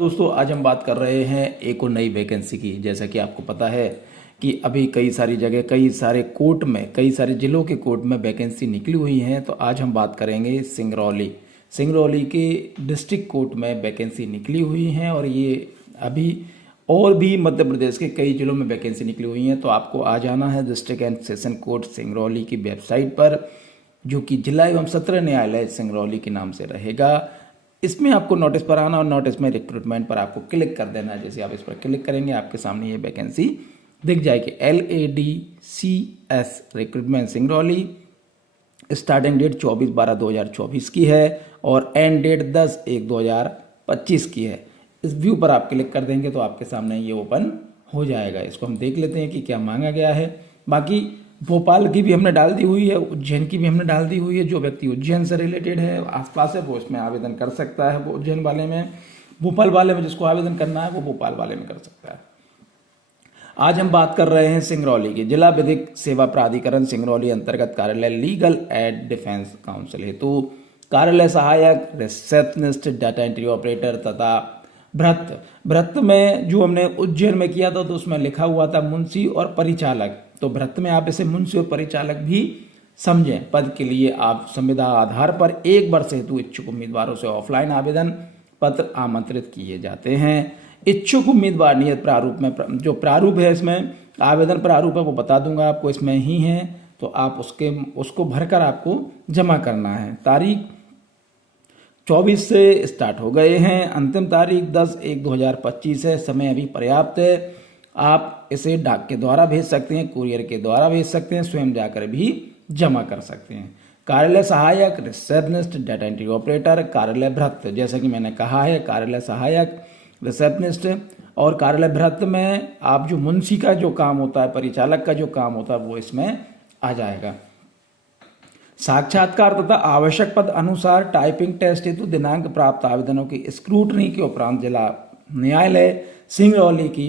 दोस्तों आज हम बात कर रहे हैं एक और नई वैकेंसी की। जैसा कि आपको पता है कि अभी कई सारी जगह कई सारे कोर्ट में कई सारे जिलों के कोर्ट में वैकेंसी निकली हुई हैं। तो आज हम बात करेंगे सिंगरौली के डिस्ट्रिक्ट कोर्ट में वैकेंसी निकली हुई हैं और ये अभी और भी मध्य प्रदेश के कई जिलों में वैकेंसी निकली हुई हैं। तो आपको आ जाना है district and session court Singrauli की वेबसाइट पर, जो कि जिला एवं सत्र न्यायालय सिंगरौली के नाम से रहेगा। इसमें आपको नोटिस पर आना और नोटिस में रिक्रूटमेंट पर आपको क्लिक कर देना है। जैसे आप इस पर क्लिक करेंगे आपके सामने ये वैकेंसी दिख जाएगी। LADCS recruitment Singrauli. Starting date 24/12/2024 की है और एंड डेट 10/1/2025 की है। इस व्यू पर आप क्लिक कर देंगे तो आपके सामने ये ओपन हो जाएगा। इसको हम देख लेते हैं कि क्या मांगा गया है। बाकी भोपाल की भी हमने डाल दी हुई है, उज्जैन की भी हमने डाल दी हुई है। जो व्यक्ति उज्जैन से रिलेटेड है, आसपास है, वो इसमें आवेदन कर सकता है। वो उज्जैन वाले में, भोपाल वाले में जिसको आवेदन करना है वो भोपाल वाले में कर सकता है। आज हम बात कर रहे हैं सिंगरौली की। जिला विधिक सेवा प्राधिकरण सिंगरौली अंतर्गत कार्यालय लीगल एड डिफेंस काउंसिल हेतु कार्यालय सहायक, रिसेप्शनिस्ट, डाटा एंट्री ऑपरेटर तथा भृत्य में जो हमने उज्जैन में किया था तो उसमें लिखा हुआ था मुंशी और परिचालक। तो भृत्य में आप इसे मुंशी और परिचालक भी समझें। पद के लिए आप संविदा आधार पर 1 वर्ष हेतु इच्छुक उम्मीदवारों से ऑफलाइन आवेदन पत्र आमंत्रित किए जाते हैं। इच्छुक उम्मीदवार नियत प्रारूप में, जो प्रारूप है इसमें आवेदन प्रारूप है वो बता दूंगा आपको, इसमें ही है। तो आप उसको भरकर आपको जमा करना है। तारीख 24 से स्टार्ट हो गए हैं, अंतिम तारीख 10/1/2025 है। समय अभी पर्याप्त है। आप इसे डाक के द्वारा भेज सकते हैं, कुरियर के द्वारा भेज सकते हैं, स्वयं जाकर भी जमा कर सकते हैं। कार्यालय सहायक, रिसेप्शनिस्ट, डाटा एंट्री ऑपरेटर, कार्यालय भृत्य, जैसा कि मैंने कहा है कार्यालय सहायक, रिसेप्शनिस्ट और कार्यालय भृत्य में आप जो मुंशी का जो काम होता है, परिचालक का जो काम होता है वो इसमें आ जाएगा। साक्षात्कार तथा आवश्यक पद अनुसार टाइपिंग टेस्ट हेतु दिनांक प्राप्त आवेदनों की स्क्रूटनी के उपरांत जिला न्यायालय सिंगरौली की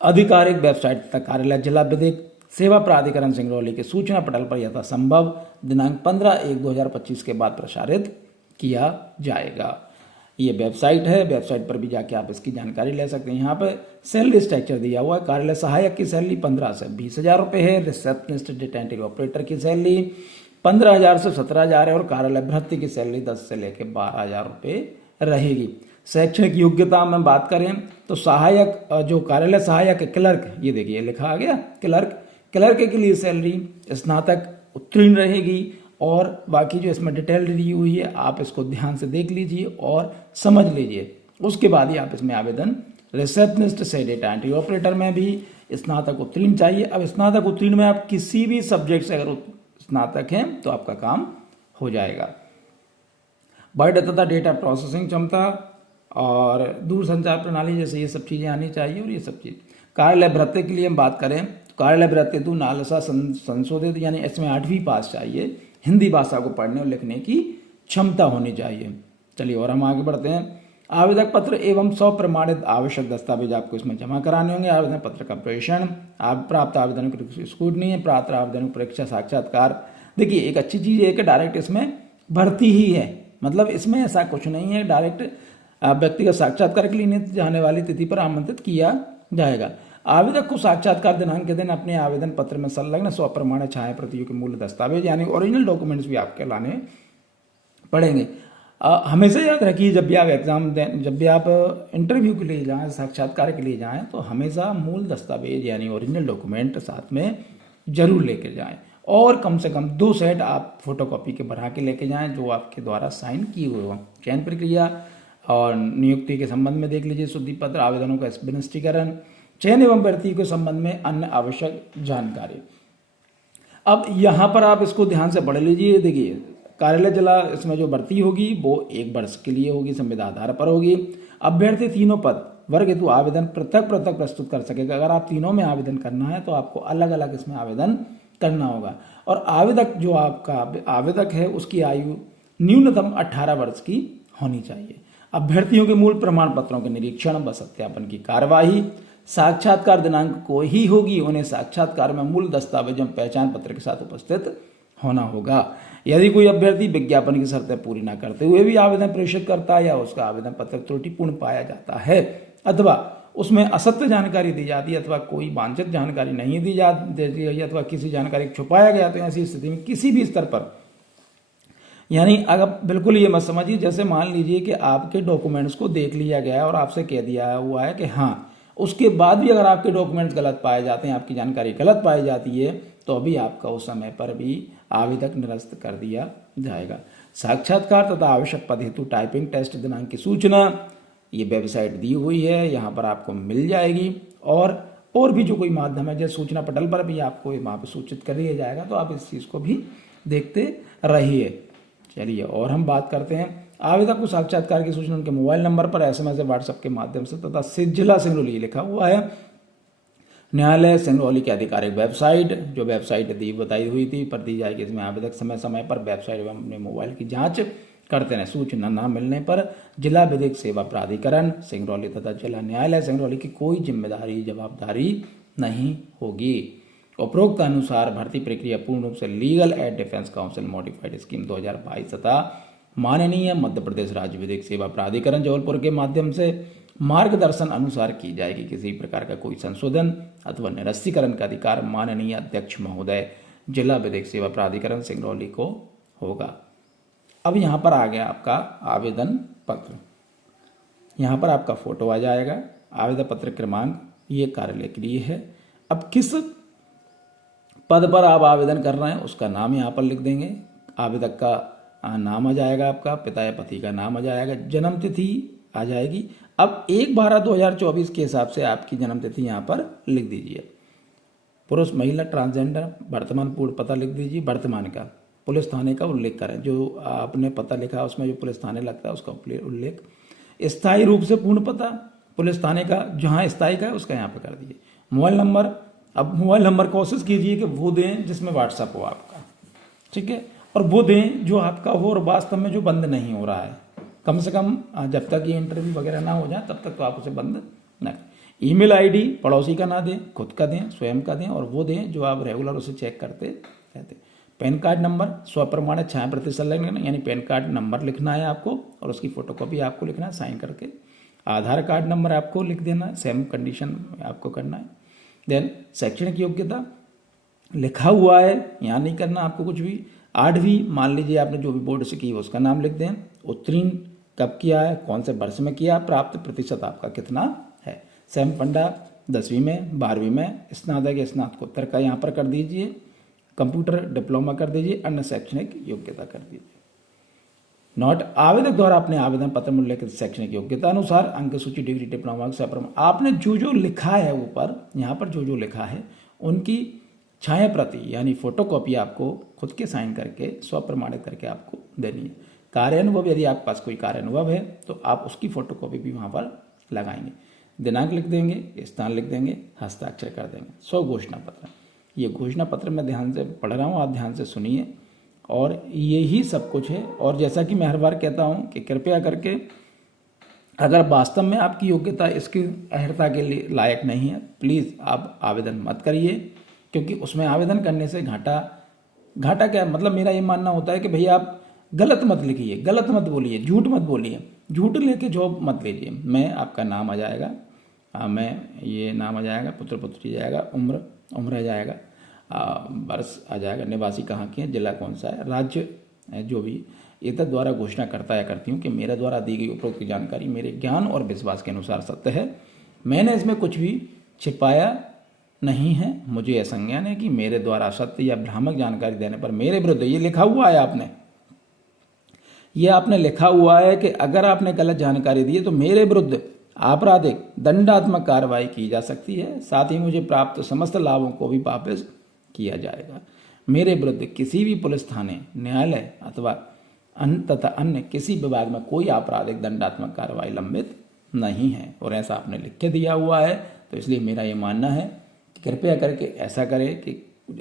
आधिकारिक वेबसाइट तथा कार्यालय जिला विधिक सेवा प्राधिकरण सिंगरौली के सूचना पटल पर यथासंभव दिनांक 15/1/2025 के बाद प्रसारित किया जाएगा। ये वेबसाइट है, वेबसाइट पर भी जाके आप इसकी जानकारी ले सकते हैं। यहाँ पर सैलरी स्ट्रक्चर दिया हुआ है। कार्यालय सहायक की सैलरी 15 से 20,000 रुपये है। रिसेप्शनिस्ट, डाटा एंट्री ऑपरेटर की सैलरी 15,000 से 17,000 है और कार्यालय भृत्य की सैलरी 10 से लेकर 12,000 रुपये रहेगी। शैक्षणिक योग्यता में बात करें तो सहायक, जो कार्यालय सहायक क्लर्क, ये देखिए लिखा आ गया क्लर्क के लिए सैलरी स्नातक उत्तीर्ण रहेगी। और बाकी जो इसमें डिटेल दी हुई है आप इसको ध्यान से देख लीजिए और समझ लीजिए, उसके बाद ही आप इसमें आवेदन। रिसेप्शनिस्ट से डेटा एंट्री ऑपरेटर में भी स्नातक उत्तीर्ण चाहिए। अब स्नातक उत्तीर्ण में आप किसी भी सब्जेक्ट से अगर स्नातक हैं तो आपका काम हो जाएगा। वर्ड तथा डेटा प्रोसेसिंग क्षमता और दूरसंचार प्रणाली जैसे ये सब चीज़ें आनी चाहिए। और ये सब चीज़ कार्यालय भृत्य के लिए हम बात करें तो कार्यालय भृत्य हेतु नालसा संशोधित, यानी इसमें 8वीं पास चाहिए। हिंदी भाषा को पढ़ने और लिखने की क्षमता होनी चाहिए। चलिए और हम आगे बढ़ते हैं। आवेदक पत्र एवं स्वप्रमाणित आवश्यक दस्तावेज आपको इसमें जमा कराने होंगे। आवेदन पत्र का प्रेषण, आप प्राप्त आवेदन की स्क्रूटनी है, प्राप्त आवेदन परीक्षा साक्षात्कार। देखिए एक अच्छी चीज़ है कि डायरेक्ट इसमें भर्ती ही है, मतलब इसमें ऐसा कुछ नहीं है। डायरेक्ट व्यक्तिगत साक्षात्कार के लिए जाने वाली तिथि पर आमंत्रित किया जाएगा। आवेदक को साक्षात्कार दिनांक के दिन अपने आवेदन पत्र में संलग्न स्वप्रमाणित छाया प्रतियों के मूल दस्तावेज यानी ओरिजिनल डॉक्यूमेंट्स भी आपके लाने पड़ेंगे। हमेशा याद रखिए जब भी आप एग्जाम दें, जब भी आप इंटरव्यू के लिए जाएं, साक्षात्कार के लिए जाएं, तो हमेशा मूल दस्तावेज यानी ओरिजिनल डॉक्यूमेंट साथ में जरूर लेके जाएं। और कम से कम 2 सेट आप फोटोकॉपी के बना के लेके जाएं जो आपके द्वारा साइन किए हुए हों। चयन प्रक्रिया और नियुक्ति के संबंध में देख लीजिए शुद्धि पत्र, आवेदनों का स्पष्टीकरण, चयन एवं भर्ती के संबंध में अन्य आवश्यक जानकारी। अब यहाँ पर आप इसको ध्यान से पढ़ लीजिए। देखिए कार्यालय जिला, इसमें जो भर्ती होगी वो 1 वर्ष के लिए होगी, संविदा आधार पर होगी। अभ्यर्थी तीनों पद वर्ग हेतु आवेदन पृथक प्रस्तुत कर सकेगा। अगर आप तीनों में आवेदन करना है तो आपको अलग अलग इसमें आवेदन करना होगा। और आवेदक, जो आपका आवेदक है उसकी आयु न्यूनतम 18 वर्ष की होनी चाहिए। अभ्यर्थियों के मूल प्रमाण पत्रों के निरीक्षण व सत्यापन की कार्यवाही साक्षात्कार दिनांक को ही होगी। उन्हें साक्षात्कार में मूल दस्तावेजों पहचान पत्र के साथ उपस्थित होना होगा। यदि कोई अभ्यर्थी विज्ञापन की शर्तें पूरी न करते हुए भी आवेदन प्रेषित करता है या उसका आवेदन पत्र त्रुटिपूर्ण पाया जाता है अथवा उसमें असत्य जानकारी दी जाती है अथवा कोई वांछित जानकारी नहीं दी जाती है अथवा किसी जानकारी को छुपाया गया, तो ऐसी स्थिति में किसी भी स्तर पर, यानी अगर बिल्कुल ये मत समझिए जैसे मान लीजिए कि आपके डॉक्यूमेंट्स को देख लिया गया है और आपसे कह दिया हुआ है कि हाँ, उसके बाद भी अगर आपके डॉक्यूमेंट्स गलत पाए जाते हैं, आपकी जानकारी गलत पाई जाती है, तो अभी आपका उस समय पर भी आवेदक निरस्त कर दिया जाएगा। साक्षात्कार तथा आवश्यक पद हेतु टाइपिंग टेस्ट दिनांक की सूचना ये वेबसाइट दी हुई है, यहाँ पर आपको मिल जाएगी। और भी जो कोई माध्यम है जैसे सूचना पटल पर भी आपको वहाँ पर सूचित कर दिया जाएगा, तो आप इस चीज़ को भी देखते रहिए। चलिए और हम बात करते हैं आवेदक को साक्षात्कार की सूचना उनके मोबाइल नंबर पर SMS या व्हाट्सएप के माध्यम से तथा जिला सिंगरौली लिखा हुआ है न्यायालय सिंगरौली की आधिकारिक वेबसाइट, जो वेबसाइट बताई हुई थी, पर दी जाएगी। इसमें आवेदक समय समय पर वेबसाइट एवं अपने मोबाइल की जांच करते हैं। सूचना न मिलने पर जिला विधिक सेवा प्राधिकरण सिंगरौली तथा जिला न्यायालय सिंगरौली की कोई जिम्मेदारी जवाबदारी नहीं होगी। उपरोक्त अनुसार भर्ती प्रक्रिया पूर्ण रूप से legal aid defence council modified scheme 2022 तथा माननीय मध्य प्रदेश राज्य विधिक सेवा प्राधिकरण जबलपुर के माध्यम से मार्गदर्शन अनुसार की जाएगी। किसी प्रकार का कोई संशोधन अथवा निरस्तीकरण का अधिकार माननीय अध्यक्ष महोदय जिला विधिक सेवा प्राधिकरण सिंगरौली को होगा। अब यहाँ पर आ गया आपका आवेदन पत्र, यहाँ पर आपका फोटो आ जाएगा, आवेदन पत्र क्रमांक ये कार्यालय के लिए है। अब किस पद पर आप आवेदन कर रहे हैं उसका नाम यहाँ पर लिख देंगे, आवेदक का नाम आ जाएगा, आपका पिता या पति का नाम आ जाएगा, जन्म तिथि आ जाएगी। अब 1/12/2024 के हिसाब से आपकी जन्म तिथि यहाँ पर लिख दीजिए। पुरुष महिला ट्रांसजेंडर वर्तमान पूर्ण पता लिख दीजिए, वर्तमान का पुलिस थाने का उल्लेख करें, जो आपने पता लिखा उसमें जो पुलिस थाने लगता है उसका उल्लेख। स्थायी रूप से पूर्ण पता पुलिस थाने का जहाँ स्थायी का है उसका यहाँ पर कर दीजिए। मोबाइल नंबर, अब मोबाइल नंबर कोशिश कीजिए कि वो दें जिसमें व्हाट्सअप हो आपका, ठीक है, और वो दें जो आपका हो और वास्तव में जो बंद नहीं हो रहा है। कम से कम जब तक ये इंटरव्यू वगैरह ना हो जाए तब तक तो आप उसे बंद ना करें। ईमेल आईडी पड़ोसी का ना दें, खुद का दें, स्वयं का दें, और वो दें जो आप रेगुलर उसे चेक करते रहते। पैन कार्ड नंबर स्वप्रमाणित 6% संलग्न, यानी पैन कार्ड नंबर लिखना है आपको और उसकी फोटोकॉपी आपको लिखना है साइन करके। आधार कार्ड नंबर आपको लिख देना है, सेम कंडीशन आपको करना है। देन शैक्षणिक योग्यता लिखा हुआ है, यहाँ नहीं करना आपको कुछ भी। 8वीं मान लीजिए आपने जो भी बोर्ड से की है उसका नाम लिख दें। उत्तीर्ण कब किया है, कौन से वर्ष में किया, प्राप्त प्रतिशत आपका कितना है। सेम फंडा 10वीं में, 12वीं में, स्नातक या स्नातकोत्तर का यहाँ पर कर दीजिए, कंप्यूटर डिप्लोमा कर दीजिए, अन्य शैक्षणिक योग्यता कर दीजिए। नोट, आवेदक द्वारा अपने आवेदन पत्र में उल्लेखित शैक्षणिक योग्यता अनुसार अंक सूची डिग्री डिप्लोमा आपने जो लिखा है ऊपर यहाँ पर जो लिखा है उनकी छाया प्रति यानी फोटोकॉपी आपको खुद के साइन करके स्वप्रमाणित करके आपको देनी है। कार्यानुभव, यदि आपके पास कोई कार्यानुभव है तो आप उसकी फोटोकॉपी भी वहाँ पर लगाएंगे। दिनांक लिख देंगे, स्थान लिख देंगे, हस्ताक्षर कर देंगे। 100 घोषणा पत्र, ये घोषणा पत्र मैं ध्यान से पढ़ रहा हूँ, आप ध्यान से सुनिए, और यही सब कुछ है। और जैसा कि मैं हर बार कहता हूँ कि कृपया करके अगर वास्तव में आपकी योग्यता इसकी अर्हता के लिए लायक नहीं है, प्लीज़ आप आवेदन मत करिए, क्योंकि उसमें आवेदन करने से घाटा क्या, मतलब मेरा ये मानना होता है कि भैया आप गलत मत लिखिए, गलत मत बोलिए, झूठ मत बोलिए, झूठ लेके जॉब मत लीजिए। मैं आपका नाम आ जाएगा, मैं ये नाम आ जाएगा, पुत्र पुत्री जाएगा, उम्र आ जाएगा, वर्ष आ जाएगा, निवासी कहाँ के हैं, जिला कौन सा है, राज्य जो भी एतद द्वारा घोषणा करता है करती हूँ कि मेरे द्वारा दी गई उपरोक्त जानकारी मेरे ज्ञान और विश्वास के अनुसार सत्य है। मैंने इसमें कुछ भी छिपाया नहीं है। मुझे यह संज्ञान है कि मेरे द्वारा सत्य या भ्रामक जानकारी देने पर मेरे विरुद्ध, ये लिखा हुआ है आपने लिखा हुआ है कि अगर आपने गलत जानकारी दी है तो मेरे विरुद्ध आपराधिक दंडात्मक कार्रवाई की जा सकती है। साथ ही मुझे प्राप्त समस्त लाभों को भी वापस किया जाएगा। मेरे विरुद्ध किसी भी पुलिस थाने, न्यायालय अथवा तथा अन्य किसी विभाग में कोई आपराधिक दंडात्मक कार्रवाई लंबित नहीं है, और ऐसा आपने लिख के दिया हुआ है। तो इसलिए मेरा ये मानना है कि कृपया करके ऐसा करें कि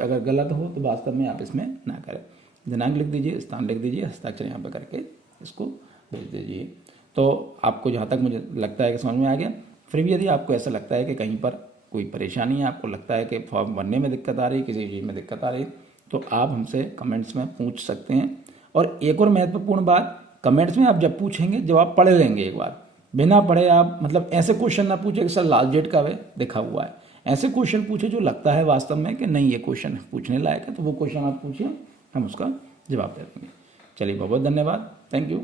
अगर गलत हो तो वास्तव में आप इसमें ना करें। दिनांक लिख दीजिए, स्थान लिख दीजिए, हस्ताक्षर यहाँ पर करके इसको भेज दीजिए। तो आपको जहाँ तक मुझे लगता है कि समझ में आ गया। फिर भी यदि आपको ऐसा लगता है कि कहीं पर कोई परेशानी है, आपको लगता है कि फॉर्म भरने में दिक्कत आ रही है, किसी चीज़ में दिक्कत आ रही है, तो आप हमसे कमेंट्स में पूछ सकते हैं। और एक और महत्वपूर्ण बात, कमेंट्स में आप जब पूछेंगे जवाब पढ़ लेंगे एक बार, बिना पढ़े आप मतलब ऐसे क्वेश्चन ना पूछे कि सर लास्ट डेट कब है देखा हुआ है। ऐसे क्वेश्चन पूछे जो लगता है वास्तव में कि नहीं ये क्वेश्चन पूछने लायक है, तो वो क्वेश्चन आप पूछिए, हम उसका जवाब दे देंगे। चलिए बहुत बहुत धन्यवाद, थैंक यू।